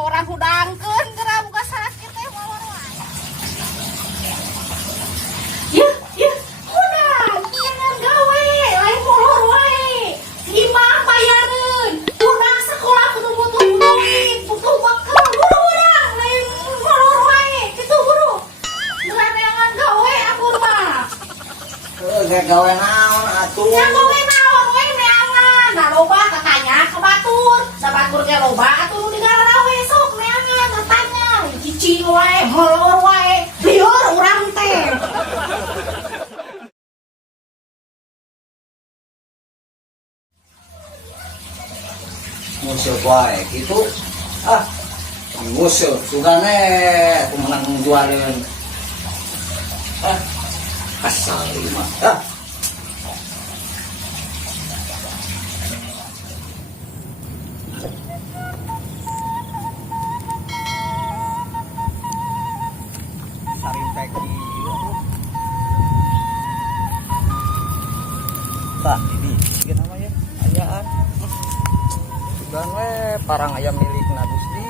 orang hudangkeun geura muka sakit teh molor wae. Ya, hudang, jangan gawe, lain molor wae. Imam bayareun. Hudang sekolah kudu butuh duit, butuh bekal. Buru hudang, lain molor wae. Kitu buru. Geura neangan gawe akur mah. Gak gawe naon atuh. Yang gawe naon we neangan. Nah loba katanya ke batur. Da batur ge loba atuh nu digara we sok neangan katanya. Cicing wae, molor wae. Lieur urang teh. Musuh wae gitu. Musuh sugane aku menang jualin. Asal mah. Sarintek ieu. Tak ini namanya ayaan. Sugan we parang ayam milik Gusti.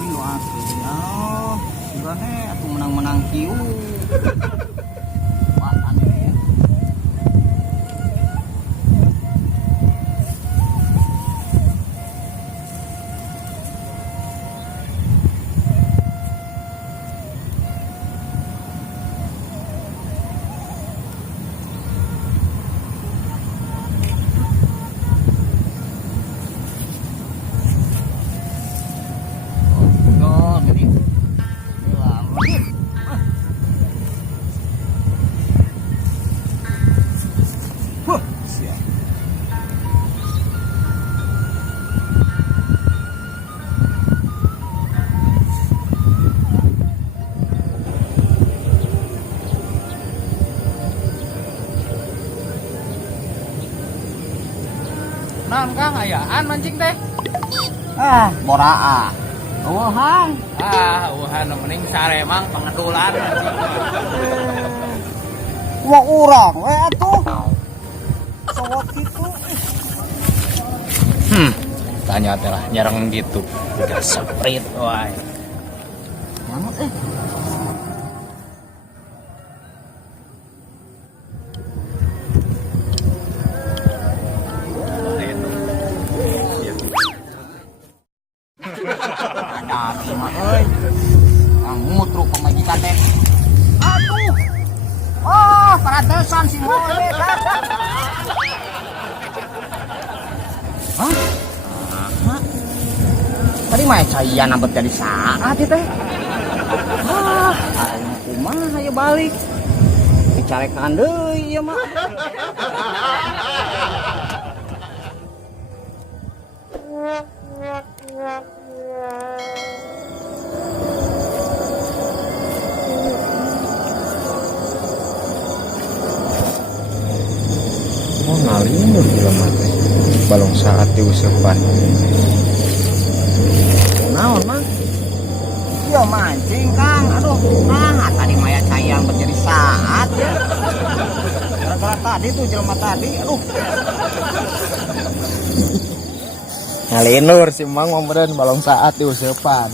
Ieu akhirnya sugan atuh menang-menang kieu. Wah aneh. Naon Kang ayaan mancing teh? Boraa. Eueuhan. Eueuhan mending saremang pengedulan mancing. Wah urang we atuh. Sowot kitu. Tanya teh lah nyereng gitu. Udah seprit wae. Nyamut Nabi mah euy. Ngutru pemajikan teh. Aduh. Paratesan si moe. Hah? Tadi mah caian ambet jadi saat teh. Aing kumaha ya balik. Dicarekan deui ieu mah. Oh ngalindur jelema teh balong saat diusepan. Naon mah? Iya mancing Kang. Aduh, nah tadi maya sayang berjadi saat ya. Gara-gara tadi tuh jelema tadi. Aduh. Ngalindur si Mang mah meureun balong saat diusepan.